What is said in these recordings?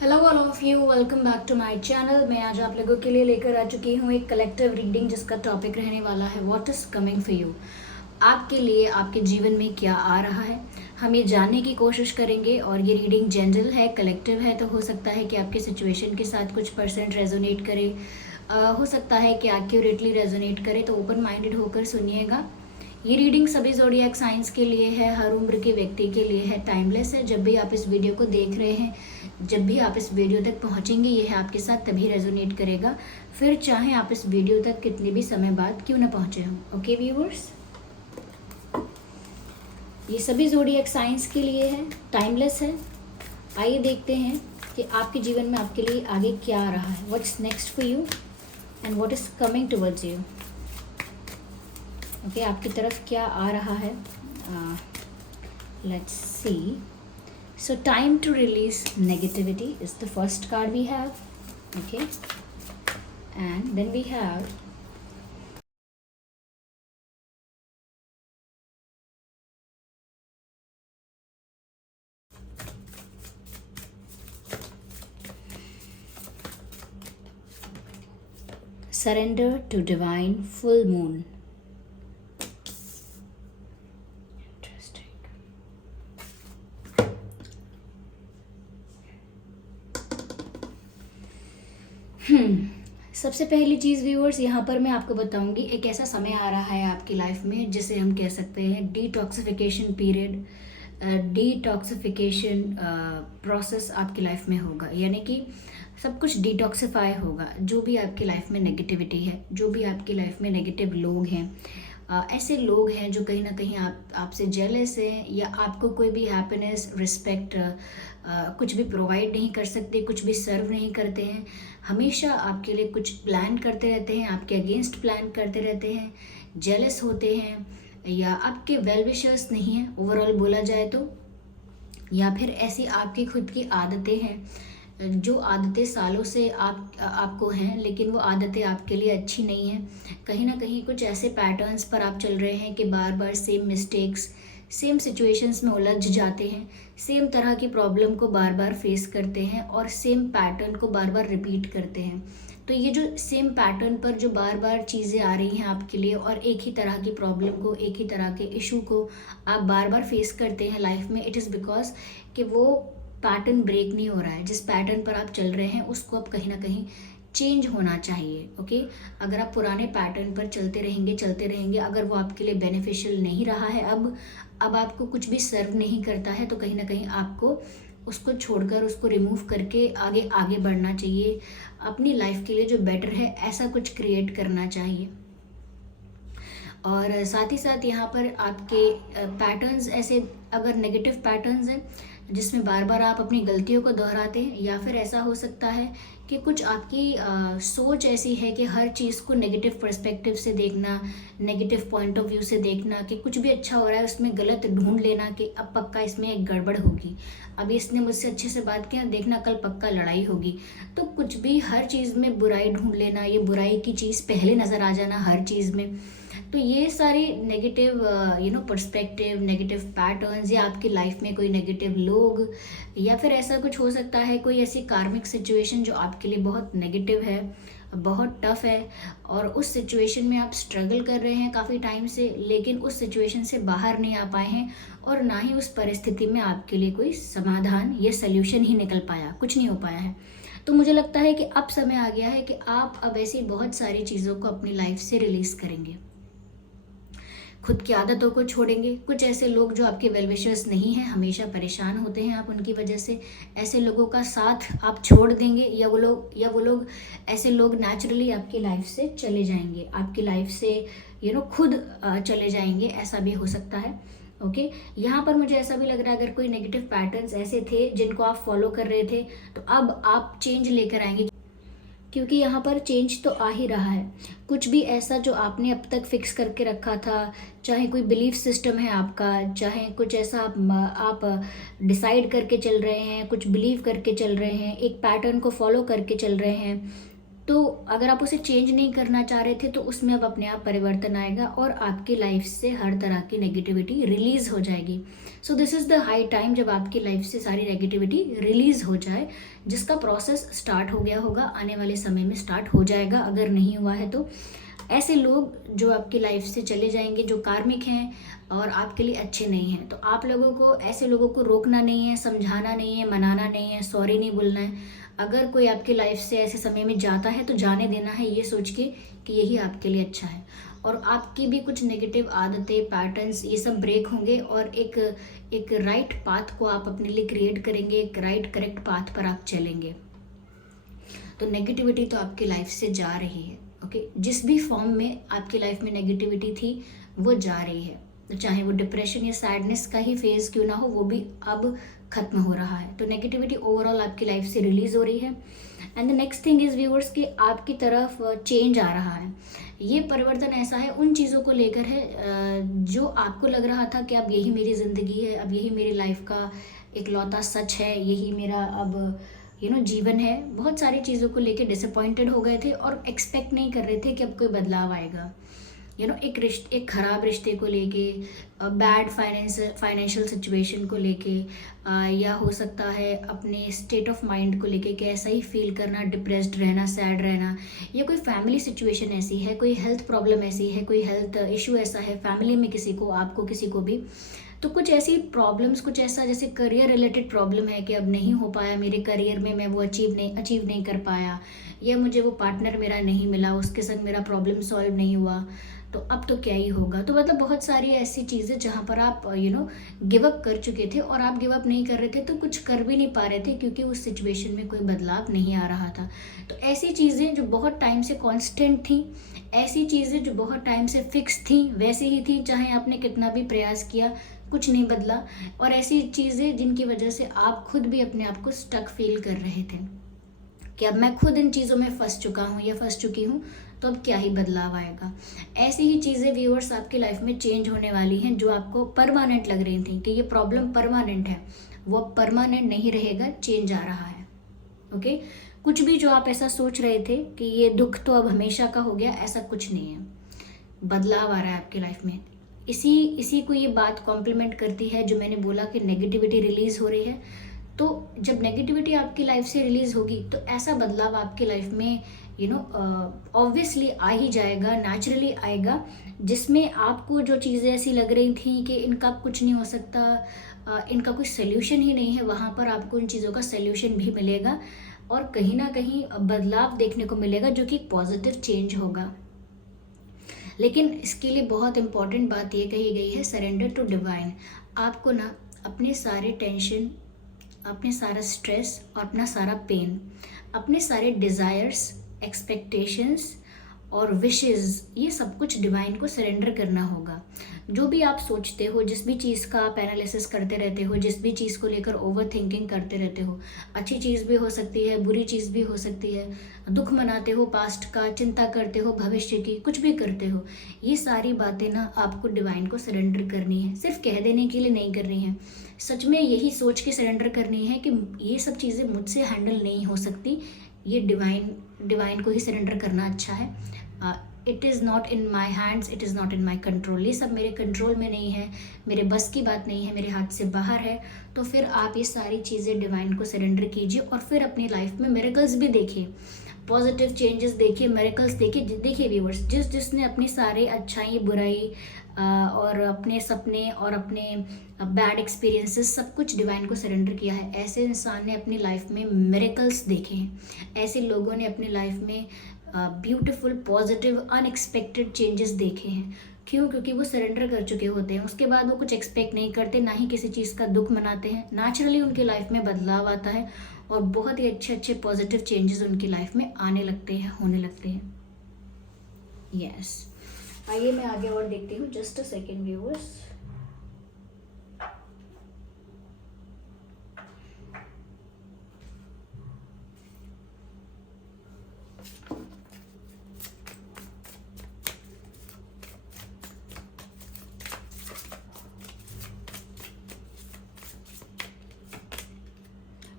Hello all of you, welcome back to my channel. मैं आज आप लोगों के लिए लेकर आ चुकी हूँ एक कलेक्टिव रीडिंग जिसका टॉपिक रहने वाला है what is coming for you. आपके लिए आपके जीवन में क्या आ रहा है, हम ये जानने की कोशिश करेंगे। और ये रीडिंग जनरल है, कलेक्टिव है, तो हो सकता है कि आपके सिचुएशन के साथ कुछ परसेंट रेजोनेट करे, हो सकता है कि एक्यूरेटली रेजोनेट करे। तो ओपन माइंडेड होकर सुनिएगा। ये रीडिंग सभी ज़ोडिएक साइंस के लिए है, हर उम्र के व्यक्ति के लिए है, टाइमलेस है। जब भी आप इस वीडियो को देख रहे हैं, जब भी आप इस वीडियो तक पहुंचेंगे, ये है आपके साथ तभी रेजोनेट करेगा, फिर चाहे आप इस वीडियो तक कितने भी समय बाद क्यों ना पहुंचे हों। ओके व्यूअर्स, ये सभी ज़ोडिएक साइंस के लिए है, टाइमलेस है। आइए देखते हैं कि आपके जीवन में आपके लिए आगे क्या आ रहा है, what's next for you and what is coming towards you. Okay, आपकी तरफ क्या आ रहा है। Let's see. So time to release negativity is the first card we have. Okay, and then we have surrender to divine full moon. Interesting. सबसे पहली चीज़ viewers, यहाँ पर मैं आपको बताऊंगी एक ऐसा समय आ रहा है आपकी लाइफ में जिसे हम कह सकते हैं डिटॉक्सिफिकेशन पीरियड। डिटॉक्सिफिकेशन प्रोसेस आपकी लाइफ में होगा, यानी कि सब कुछ डिटॉक्सिफाई होगा। जो भी आपकी लाइफ में नेगेटिविटी है, जो भी आपकी लाइफ में नेगेटिव लोग हैं, ऐसे लोग हैं जो कहीं ना कहीं आपसे जेलस हैं, या आपको कोई भी हैप्पीनेस, रिस्पेक्ट, कुछ भी प्रोवाइड नहीं कर सकते, कुछ भी सर्व नहीं करते हैं, हमेशा आपके लिए कुछ प्लान करते रहते हैं, आपके अगेंस्ट प्लान करते रहते हैं, जेलस होते हैं, या आपके वेल विशर्स नहीं हैं ओवरऑल बोला जाए तो। या फिर ऐसी आपकी खुद की आदतें हैं, जो आदतें सालों से आपको हैं, लेकिन वो आदतें आपके लिए अच्छी नहीं हैं। कहीं ना कहीं कुछ ऐसे पैटर्न्स पर आप चल रहे हैं कि बार बार सेम मिस्टेक्स, सेम सिचुएशंस में उलझ जाते हैं, सेम तरह की प्रॉब्लम को बार बार फेस करते हैं और सेम पैटर्न को बार बार रिपीट करते हैं। तो ये जो सेम पैटर्न पर जो बार बार चीज़ें आ रही हैं आपके लिए, और एक ही तरह की प्रॉब्लम को, एक ही तरह के इशू को आप बार बार फेस करते हैं लाइफ में, इट इज़ बिकॉज कि वो पैटर्न ब्रेक नहीं हो रहा है। जिस पैटर्न पर आप चल रहे हैं उसको अब कहीं ना कहीं चेंज होना चाहिए। ओके, अगर आप पुराने पैटर्न पर चलते रहेंगे, अगर वो आपके लिए बेनिफिशियल नहीं रहा है, अब आपको कुछ भी सर्व नहीं करता है, तो कहीं ना कहीं आपको उसको छोड़कर, उसको रिमूव करके आगे आगे बढ़ना चाहिए। अपनी लाइफ के लिए जो बेटर है ऐसा कुछ क्रिएट करना चाहिए। और साथ ही साथ यहाँ पर आपके पैटर्न्स ऐसे, अगर नेगेटिव पैटर्न्स हैं जिसमें बार बार आप अपनी गलतियों को दोहराते हैं, या फिर ऐसा हो सकता है कि कुछ आपकी सोच ऐसी है कि हर चीज़ को नेगेटिव पर्सपेक्टिव से देखना, नेगेटिव पॉइंट ऑफ व्यू से देखना, कि कुछ भी अच्छा हो रहा है उसमें गलत ढूंढ लेना कि अब पक्का इसमें एक गड़बड़ होगी, अब इसने मुझसे अच्छे से बात किया, देखना कल पक्का लड़ाई होगी। तो कुछ भी हर चीज़ में बुराई ढूंढ लेना, ये बुराई की चीज़ पहले नज़र आ जाना हर चीज़ में। तो ये सारी नेगेटिव पर्सपेक्टिव, नेगेटिव पैटर्न्स, या आपकी लाइफ में कोई नेगेटिव लोग, या फिर ऐसा कुछ हो सकता है कोई ऐसी कार्मिक सिचुएशन जो आपके लिए बहुत नेगेटिव है, बहुत टफ है, और उस सिचुएशन में आप स्ट्रगल कर रहे हैं काफ़ी टाइम से, लेकिन उस सिचुएशन से बाहर नहीं आ पाए हैं, और ना ही उस परिस्थिति में आपके लिए कोई समाधान या सल्यूशन ही निकल पाया, कुछ नहीं हो पाया है। तो मुझे लगता है कि अब समय आ गया है कि आप अब ऐसी बहुत सारी चीज़ों को अपनी लाइफ से रिलीज़ करेंगे, खुद की आदतों को छोड़ेंगे। कुछ ऐसे लोग जो आपके वेल विशर्स नहीं हैं, हमेशा परेशान होते हैं आप उनकी वजह से, ऐसे लोगों का साथ आप छोड़ देंगे, या वो लोग ऐसे लोग नेचुरली आपकी लाइफ से चले जाएंगे, आपकी लाइफ से खुद चले जाएंगे, ऐसा भी हो सकता है। ओके, यहाँ पर मुझे ऐसा भी लग रहा है अगर कोई नेगेटिव पैटर्न्स ऐसे थे जिनको आप फॉलो कर रहे थे, तो अब आप चेंज लेकर आएंगे, क्योंकि यहाँ पर चेंज तो आ ही रहा है। कुछ भी ऐसा जो आपने अब तक फिक्स करके रखा था, चाहे कोई बिलीफ सिस्टम है आपका, चाहे कुछ ऐसा आप डिसाइड करके चल रहे हैं, कुछ बिलीव करके चल रहे हैं, एक पैटर्न को फॉलो करके चल रहे हैं, तो अगर आप उसे चेंज नहीं करना चाह रहे थे तो उसमें अब अपने आप परिवर्तन आएगा और आपकी लाइफ से हर तरह की नेगेटिविटी रिलीज हो जाएगी। So this is the high time जब आपकी लाइफ से सारी नेगेटिविटी रिलीज हो जाए, जिसका प्रोसेस स्टार्ट हो गया होगा, आने वाले समय में स्टार्ट हो जाएगा, अगर नहीं हुआ है तो। ऐसे लोग जो आपकी लाइफ से चले जाएंगे जो कार्मिक हैं और आपके लिए अच्छे नहीं हैं, तो आप लोगों को ऐसे लोगों को रोकना नहीं है, समझाना नहीं है, मनाना नहीं है, सॉरी नहीं बोलना है। अगर कोई आपकी लाइफ से ऐसे समय में जाता है तो जाने देना है, ये सोच के कि यही आपके लिए अच्छा है। और आपकी भी कुछ नेगेटिव आदतें, पैटर्न्स, ये सब ब्रेक होंगे और एक राइट पाथ को आप अपने लिए क्रिएट करेंगे, एक राइट करेक्ट पाथ पर आप चलेंगे। तो नेगेटिविटी तो आपकी लाइफ से जा रही है, ओके। जिस भी फॉर्म में आपकी लाइफ में नेगेटिविटी थी वो जा रही है, तो चाहे वो डिप्रेशन या सैडनेस का ही फेज क्यों ना हो, वो भी अब खत्म हो रहा है। तो नेगेटिविटी ओवरऑल आपकी लाइफ से रिलीज हो रही है। And the next thing is viewers कि आपकी तरफ चेंज आ रहा है। ये परिवर्तन ऐसा है, उन चीज़ों को लेकर है जो आपको लग रहा था कि अब यही मेरी ज़िंदगी है, अब यही मेरी लाइफ का एक लौता सच है, यही मेरा अब जीवन है। बहुत सारी चीज़ों को लेके डिसअपॉइंटेड हो गए थे और एक्सपेक्ट नहीं कर रहे थे कि अब कोई बदलाव आएगा। एक ख़राब रिश्ते को लेके, बैड फाइनेंशियल सिचुएशन को लेके, या हो सकता है अपने स्टेट ऑफ माइंड को लेके कि ऐसा ही फील करना, डिप्रेस्ड रहना, सैड रहना, या कोई फैमिली सिचुएशन ऐसी है, कोई हेल्थ प्रॉब्लम ऐसी है, कोई हेल्थ इशू ऐसा है फैमिली में, किसी को, आपको, किसी को भी। तो कुछ ऐसी प्रॉब्लम्स, कुछ ऐसा जैसे करियर रिलेटेड प्रॉब्लम है कि अब नहीं हो पाया मेरे करियर में, मैं वो अचीव नहीं कर पाया, या मुझे वो पार्टनर मेरा नहीं मिला, उसके संग मेरा प्रॉब्लम सॉल्व नहीं हुआ, तो अब तो क्या ही होगा। तो मतलब बहुत सारी ऐसी चीज़ें जहाँ पर आप गिव अप कर चुके थे, और आप गिव अप नहीं कर रहे थे तो कुछ कर भी नहीं पा रहे थे क्योंकि उस सिचुएशन में कोई बदलाव नहीं आ रहा था। तो ऐसी चीज़ें जो बहुत टाइम से कांस्टेंट थी, ऐसी चीज़ें जो बहुत टाइम से फिक्स थी, वैसे ही थी, चाहे आपने कितना भी प्रयास किया कुछ नहीं बदला। और ऐसी चीज़ें जिनकी वजह से आप खुद भी अपने आप को स्टक फील कर रहे थे कि अब मैं खुद इन चीज़ों में फंस चुका हूँ या फंस चुकी हूँ, तो अब क्या ही बदलाव आएगा। ऐसी ही चीज़ें व्यूअर्स आपकी लाइफ में चेंज होने वाली हैं जो आपको परमानेंट लग रही थी कि ये प्रॉब्लम परमानेंट है, वो अब परमानेंट नहीं रहेगा, चेंज आ रहा है, ओके। कुछ भी जो आप ऐसा सोच रहे थे कि ये दुख तो अब हमेशा का हो गया, ऐसा कुछ नहीं है, बदलाव आ रहा है आपकी लाइफ में। इसी को ये बात कॉम्प्लीमेंट करती है जो मैंने बोला कि नेगेटिविटी रिलीज हो रही है। तो जब नेगेटिविटी आपकी लाइफ से रिलीज होगी तो ऐसा बदलाव आपकी लाइफ में ऑब्वियसली आ ही जाएगा, नेचुरली आएगा, जिसमें आपको जो चीज़ें ऐसी लग रही थी कि इनका कुछ नहीं हो सकता, इनका कोई सोल्यूशन ही नहीं है, वहाँ पर आपको उन चीज़ों का सोल्यूशन भी मिलेगा और कहीं ना कहीं बदलाव देखने को मिलेगा जो कि पॉजिटिव चेंज होगा। लेकिन इसके लिए बहुत इंपॉर्टेंट बात ये कही गई है, सरेंडर टू डिवाइन। आपको ना अपने सारे टेंशन, अपने सारा स्ट्रेस और अपना सारा पेन, अपने सारे डिज़ायर्स, एक्सपेक्टेशंस और विशेस, ये सब कुछ डिवाइन को सरेंडर करना होगा। जो भी आप सोचते हो, जिस भी चीज़ का आप एनालिसिस करते रहते हो, जिस भी चीज़ को लेकर ओवर थिंकिंग करते रहते हो, अच्छी चीज़ भी हो सकती है, बुरी चीज़ भी हो सकती है, दुख मनाते हो पास्ट का, चिंता करते हो भविष्य की, कुछ भी करते हो, ये सारी बातें ना आपको डिवाइन को सरेंडर करनी है। सिर्फ कह देने के लिए नहीं करनी है, सच में यही सोच के सरेंडर करनी है कि ये सब चीज़ें मुझसे हैंडल नहीं हो सकती, ये डिवाइन को ही सरेंडर करना अच्छा है। It is not in my hands, it is not in my control, ये सब मेरे कंट्रोल में नहीं है, मेरे बस की बात नहीं है, मेरे हाथ से बाहर है। तो फिर आप ये सारी चीज़ें डिवाइन को सरेंडर कीजिए और फिर अपनी लाइफ में मिरेकल्स भी देखिए, पॉजिटिव चेंजेस देखिए, मिरेकल्स देखिए व्यूअर्स। जिसने अपनी सारे अच्छाई, बुराई और अपने सपने और अपने बैड एक्सपीरियंसेस सब कुछ डिवाइन को सरेंडर किया है, ऐसे इंसान ने अपनी लाइफ में मिरेकल्स देखे हैं, ऐसे लोगों ने अपनी लाइफ में ब्यूटीफुल, पॉजिटिव, अनएक्सपेक्टेड चेंजेस देखे हैं। क्यों? क्योंकि वो सरेंडर कर चुके होते हैं, उसके बाद वो कुछ एक्सपेक्ट नहीं करते, ना ही किसी चीज़ का दुख मनाते हैं। नेचुरली उनकी लाइफ में बदलाव आता है और बहुत ही अच्छे अच्छे पॉजिटिव चेंजेस उनकी लाइफ में आने लगते हैं, होने लगते हैं। यस, आइए मैं आगे और देखती हूँ। Just a second viewers.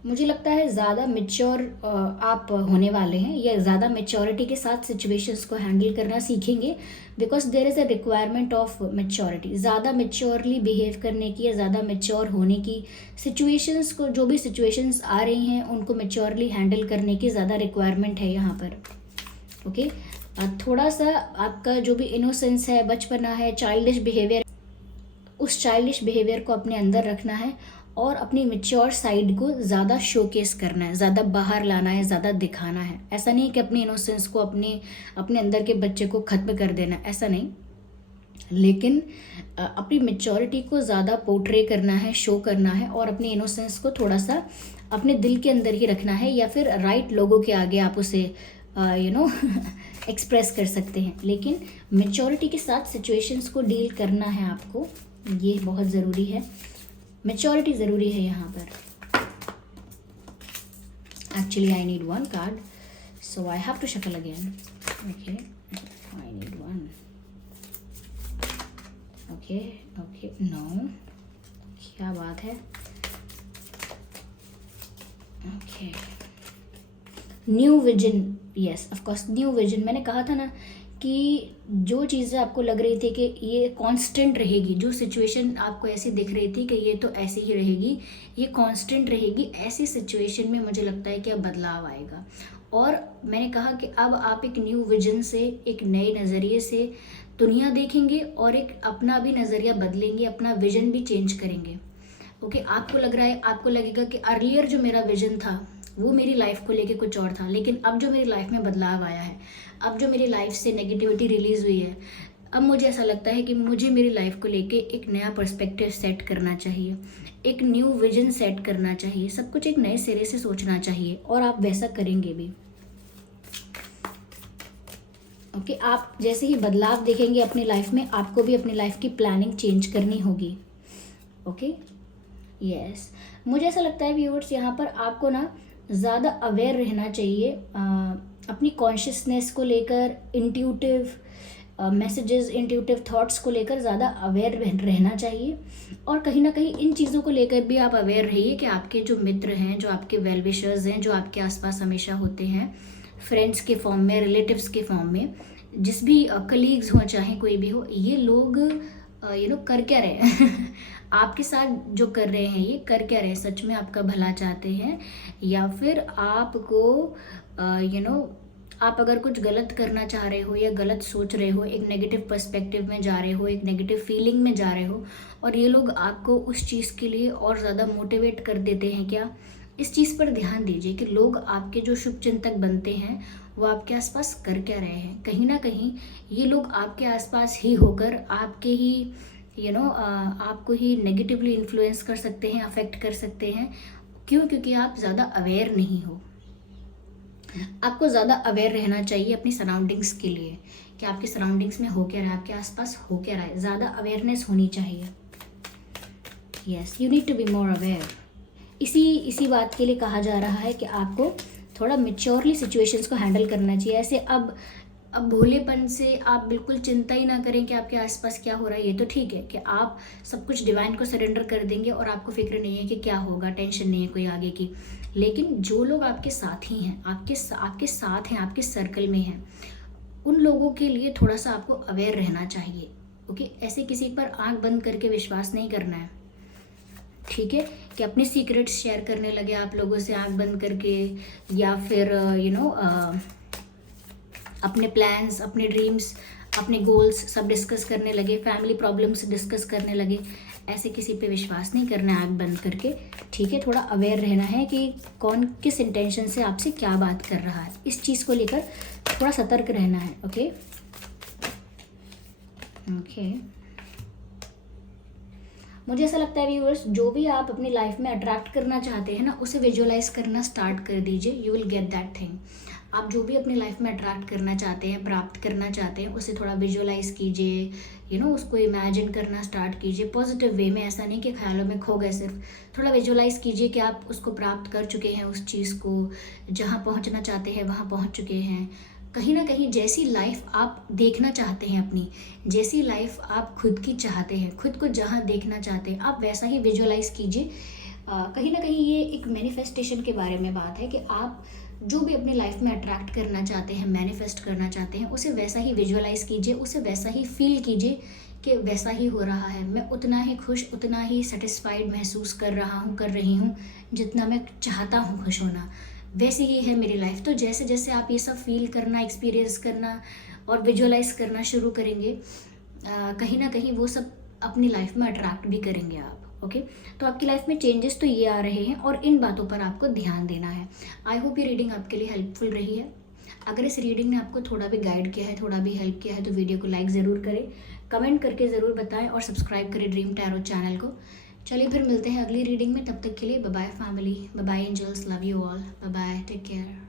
मुझे लगता है ज़्यादा मेच्योर आप होने वाले हैं, या ज़्यादा मेच्योरिटी के साथ सिचुएशंस को हैंडल करना सीखेंगे, because there is a requirement of maturity. ज़्यादा मेच्योरली बिहेव करने की या ज़्यादा मेच्योर होने की, सिचुएशंस को, जो भी सिचुएशंस आ रही हैं उनको मेच्योरली हैंडल करने की ज़्यादा रिक्वायरमेंट है यहाँ पर। ओके, थोड़ा सा आपका जो भी इनोसेंस है, बचपना है, चाइल्डिश बिहेवियर, उस चाइल्डिश बिहेवियर को अपने अंदर रखना है और अपनी मेच्योर साइड को ज़्यादा शोकेस करना है, ज़्यादा बाहर लाना है, ज़्यादा दिखाना है। ऐसा नहीं कि अपनी इनोसेंस को, अपने अंदर के बच्चे को ख़त्म कर देना, ऐसा नहीं, लेकिन अपनी मेच्योरिटी को ज़्यादा पोर्ट्रे करना है, शो करना है, और अपनी इनोसेंस को थोड़ा सा अपने दिल के अंदर ही रखना है, या फिर राइट लोगों के आगे आप उसे एक्सप्रेस कर सकते हैं। लेकिन मेच्योरिटी के साथ सिचुएशंस को डील करना है आपको, ये बहुत ज़रूरी है। मेच्योरिटी ज़रूरी है यहाँ पर। Actually I need one card, so I have to shuffle again. Okay, I need one. Okay okay, no, क्या बात है। Okay, new vision, yes of course new vision. मैंने कहा था ना कि जो चीज़ें आपको लग रही थी कि ये कांस्टेंट रहेगी, जो सिचुएशन आपको ऐसी दिख रही थी कि ये तो ऐसी ही रहेगी, ये कांस्टेंट रहेगी, ऐसी सिचुएशन में मुझे लगता है कि अब बदलाव आएगा। और मैंने कहा कि अब आप एक न्यू विजन से, एक नए नज़रिए से दुनिया देखेंगे और एक अपना भी नज़रिया बदलेंगे, अपना विजन भी चेंज करेंगे। ओके, आपको लग रहा है, आपको लगेगा कि अर्लियर जो मेरा विजन था वो मेरी लाइफ को लेके कुछ और था, लेकिन अब जो मेरी लाइफ में बदलाव आया है, अब जो मेरी लाइफ से नेगेटिविटी रिलीज़ हुई है, अब मुझे ऐसा लगता है कि मुझे मेरी लाइफ को लेके एक नया पर्सपेक्टिव सेट करना चाहिए, एक न्यू विजन सेट करना चाहिए, सब कुछ एक नए सिरे से सोचना चाहिए, और आप वैसा करेंगे भी। ओके, आप जैसे ही बदलाव देखेंगे अपनी लाइफ में, आपको भी अपनी लाइफ की प्लानिंग चेंज करनी होगी। ओके, यस, मुझे ऐसा लगता है व्यूअर्स, यहाँ पर आपको ना ज़्यादा अवेयर रहना चाहिए अपनी कॉन्शियसनेस को लेकर, इंट्यूटिव मैसेजेस, इंट्यूटिव थॉट्स को लेकर ज़्यादा अवेयर रहना चाहिए। और कहीं ना कहीं इन चीज़ों को लेकर भी आप अवेयर रहिए कि आपके जो मित्र हैं, जो आपके वेल विशर्स हैं, जो आपके आसपास हमेशा होते हैं, फ्रेंड्स के फॉर्म में, रिलेटिव्स के फॉर्म में, जिस भी कलीग्स हों, चाहे कोई भी हो, ये लोग कर क्या रहे हैं आपके साथ जो कर रहे हैं, ये कर क्या रहे हैं, सच में आपका भला चाहते हैं, या फिर आपको आप अगर कुछ गलत करना चाह रहे हो या गलत सोच रहे हो, एक नेगेटिव पर्सपेक्टिव में जा रहे हो, एक नेगेटिव फीलिंग में जा रहे हो, और ये लोग आपको उस चीज़ के लिए और ज़्यादा मोटिवेट कर देते हैं क्या। इस चीज़ पर ध्यान दीजिए कि लोग आपके जो शुभ चिंतक बनते हैं वो आपके आसपास कर क्या रहे हैं। कहीं ना कहीं ये लोग आपके आसपास ही होकर आपके ही आपको ही नेगेटिवली इन्फ्लुएंस कर सकते हैं, अफेक्ट कर सकते हैं। क्यों? क्योंकि आप ज़्यादा अवेयर नहीं हो। आपको ज़्यादा अवेयर रहना चाहिए अपनी सराउंडिंग्स के लिए, कि आपके सराउंडिंग्स में हो क्या रहा है, आपके आसपास हो क्या रहा है, ज़्यादा अवेयरनेस होनी चाहिए। Yes, you need to be more aware. इसी बात के लिए कहा जा रहा है कि आपको थोड़ा मेच्योरली सिचुएशंस को हैंडल करना चाहिए। ऐसे अब भोलेपन से आप बिल्कुल चिंता ही ना करें कि आपके आसपास क्या हो रहा है। ये तो ठीक है कि आप सब कुछ डिवाइन को सरेंडर कर देंगे और आपको फिक्र नहीं है कि क्या होगा, टेंशन नहीं है कोई आगे की। लेकिन जो लोग आपके साथ ही हैं, आपके साथ हैं, आपके सर्कल में हैं, उन लोगों के लिए थोड़ा सा आपको अवेयर रहना चाहिए। ओके, ऐसे किसी पर आंख बंद करके विश्वास नहीं करना है, ठीक है, कि अपने सीक्रेट्स शेयर करने लगे आप लोगों से आंख बंद करके, या फिर अपने प्लान्स, अपने ड्रीम्स, अपने गोल्स सब डिस्कस करने लगे, फैमिली प्रॉब्लम्स डिस्कस करने लगे। ऐसे किसी पे विश्वास नहीं करना है आंख बंद करके, ठीक है। थोड़ा अवेयर रहना है कि कौन किस इंटेंशन से आपसे क्या बात कर रहा है, इस चीज़ को लेकर थोड़ा सतर्क रहना है। ओके ओके, मुझे ऐसा लगता है व्यूअर्स, जो भी आप अपनी लाइफ में अट्रैक्ट करना चाहते हैं ना, उसे विजुअलाइज करना स्टार्ट कर दीजिए। You will get that thing. आप जो भी अपनी लाइफ में अट्रैक्ट करना चाहते हैं, प्राप्त करना चाहते हैं, उसे थोड़ा विजुअलाइज कीजिए, उसको इमेजिन करना स्टार्ट कीजिए पॉजिटिव वे में। ऐसा नहीं कि ख्यालों में खो गए, सिर्फ थोड़ा विजुअलाइज कीजिए कि आप उसको प्राप्त कर चुके हैं, उस चीज़ को जहाँ पहुँचना चाहते हैं वहाँ पहुँच चुके हैं। कहीं ना कहीं जैसी लाइफ आप देखना चाहते हैं अपनी, जैसी लाइफ आप खुद की चाहते हैं, खुद को जहाँ देखना चाहते हैं, आप वैसा ही विजुअलाइज कीजिए। कहीं ना कहीं ये एक मैनिफेस्टेशन के बारे में बात है कि आप जो भी अपनी लाइफ में अट्रैक्ट करना चाहते हैं, मैनिफेस्ट करना चाहते हैं, उसे वैसा ही विजुअलाइज कीजिए, उसे वैसा ही फील कीजिए कि वैसा ही हो रहा है। मैं उतना ही खुश, उतना ही सेटिस्फाइड महसूस कर रहा हूँ, कर रही हूँ, जितना मैं चाहता हूँ खुश होना। वैसी ही है मेरी लाइफ। तो जैसे जैसे आप ये सब फील करना, एक्सपीरियंस करना और विजुअलाइज करना शुरू करेंगे, कहीं ना कहीं वो सब अपनी लाइफ में अट्रैक्ट भी करेंगे आप। ओके, तो आपकी लाइफ में चेंजेस तो ये आ रहे हैं और इन बातों पर आपको ध्यान देना है। आई होप ये रीडिंग आपके लिए हेल्पफुल रही है। अगर इस रीडिंग ने आपको थोड़ा भी गाइड किया है, थोड़ा भी हेल्प किया है, तो वीडियो को लाइक ज़रूर करें, कमेंट करके ज़रूर बताएं और सब्सक्राइब करें ड्रीम टैरो चैनल को। चलिए फिर मिलते हैं अगली रीडिंग में, तब तक के लिए bye bye family, bye bye angels, love you all, bye bye, take care.